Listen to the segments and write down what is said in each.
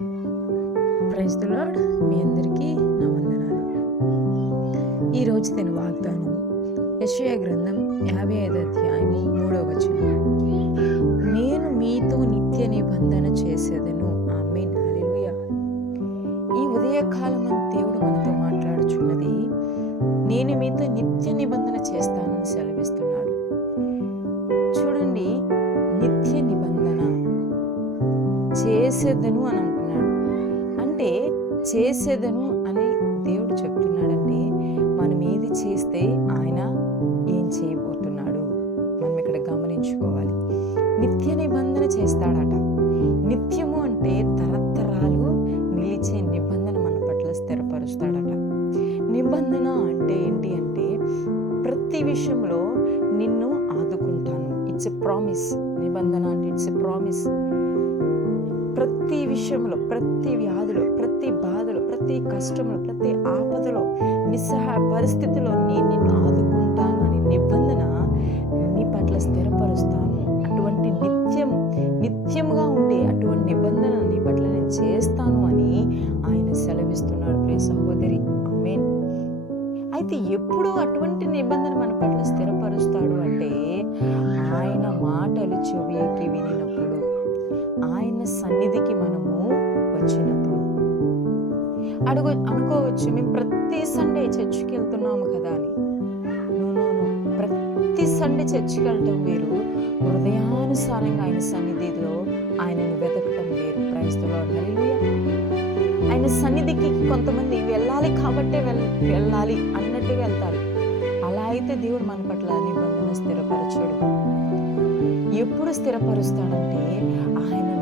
Praise lord మీ అందరికీ నా వందనాలు. ఈరోజు తిన వాగ్దానం యెషయా గ్రంథం యాభై ఐదు అధ్యాయము మూడవ వచనం. నేను మీతో నిత్య నిబంధన చేసేదను. ఆమె హల్లెలూయా. ఈ ఉదయకాలం దేవుడు మనతో మాట్లాడుచున్నది నేను మీతో నిత్య నిబంధన చేస్తానని సెలవిస్తున్నాడు. చూడండి నిత్య నిబంధన చేసేదను అని చేసేదను అని దేవుడు చెప్తున్నాడంటే మనం ఏది చేస్తే ఆయన ఏం చేయబోతున్నాడు? మనం ఇక్కడ గమనించుకోవాలి. నిత్య నిబంధన చేస్తాడట. నిత్యము అంటే తరతరాలు నిలిచే నిబంధన మన పట్ల స్థిరపరుస్తాడట. నిబంధన అంటే ఏంటి అంటే ప్రతి విషయంలో నిన్ను ఆదుకుంటాను. ఇట్స్ ఎ ప్రామిస్ నిబంధన అంటే ఇట్స్ ఎ ప్రామిస్ ప్రతి విషయంలో ప్రతి వ్యాధిలో ప్రతి బాధలో ప్రతి కష్టంలో ప్రతి ఆపదలో నిస్సహాయ పరిస్థితిలో నేను నిన్ను ఆదుకుంటాను అనే నిబంధన నీ పట్ల స్థిరపరుస్తాను. అటువంటి నిత్యం నిత్యముగా ఉండే అటువంటి నిబంధన నీ పట్ల నేను చేస్తాను అని ఆయన సెలవిస్తున్నాడు. ప్రియ సహోదరి ఆమేన్. అయితే ఎప్పుడు అటువంటి నిబంధన మన పట్ల స్థిరపరుస్తాడు అంటే ఆయన మాటలు చెవికి వినినప్పుడు ఆయన సన్ని వచ్చినప్పుడు. అడుగు అనుకోవచ్చు మేము ప్రతి సండే చర్చికి వెళ్తున్నాము కదా అని. ప్రతి సండే చర్చికి వెళ్ళటం వేరు. హృదయానుసారంగా ఆయన సన్నిధిలో ఆయనను వెతకటం వేరు. క్రైస్తవులు ఆయన సన్నిధికి కొంతమంది వెళ్ళాలి కాబట్టే వెళ్ వెళ్ళాలి అన్నట్టు వెళ్తారు. అలా అయితే దేవుడు మన పట్ల నిబంధన స్థిరపరచడు. ఎప్పుడు స్థిరపరుస్తాడంటే ఆయన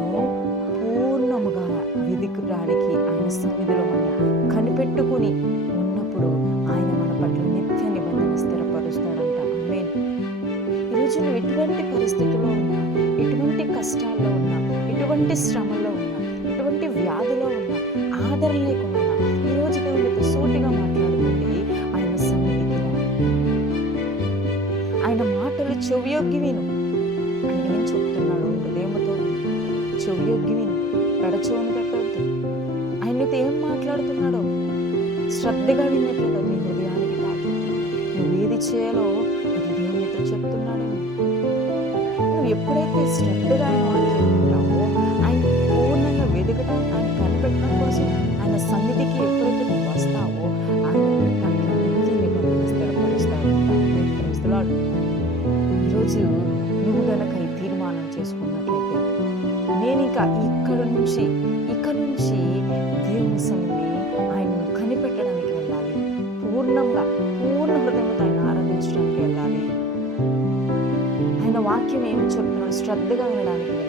వెదికడానికి ఆయన సన్నిధిలో మనం కనిపెట్టుకుని ఉన్నప్పుడు ఆయన మన పట్ల నిత్య నిబంధన స్థిరపరుస్తాడంట. ఆమేన్. ఈరోజు నువ్వు ఎటువంటి పరిస్థితుల్లో ఉన్నా ఎటువంటి కష్టాల్లో ఉన్నా ఎటువంటి శ్రమలో ఉన్నా ఎటువంటి వ్యాధిలో ఉన్నా ఆదరణ లేకుండా ఈరోజు దేవుడితో సూటిగా మాట్లాడుతుంది ఆయన సన్నిధికి ఆయన మాటలు చెవియొగ్గి విను. ఆయన ఏం చెప్తున్నాడు హృదయముతో చెవియొగ్గి విను పెడచోని పెట్టవద్దు ఆయనతో ఏం మాట్లాడుతున్నాడో? శ్రద్ధగా విన్నట్లేదు మీ హృదయానికి తాకి? నువ్వు ఏది చేయాలో అది దేవునితో నీతో చెప్తున్నాడేమో. నువ్వు ఎప్పుడైతే శ్రద్ధగా ఆయన వాక్యం వింటావో ఆయన పూర్ణంగా వెదకటం ఆయన కనిపెట్టడం కోసం ఆయన సన్నిధికి ఎప్పుడైతే నువ్వు వస్తావో ఆయన నీ నిబంధన స్థిరపరుస్తాడు. ఈరోజు నువ్వు గనక ఈ తీర్మానం చేసుకున్నట్లయితే నేను ఇంకా ఇక్కడ నుంచి ఇక్కడ నుంచి దేవుని సన్నిధిని ఆయనను కనిపెట్టడానికి వెళ్ళాలి. పూర్ణంగా పూర్ణ హృదయంతో ఆయన ఆరాధించడానికి వెళ్ళాలి. ఆయన వాక్యం ఏమి చెప్తున్నాడు శ్రద్ధగా వినడానికి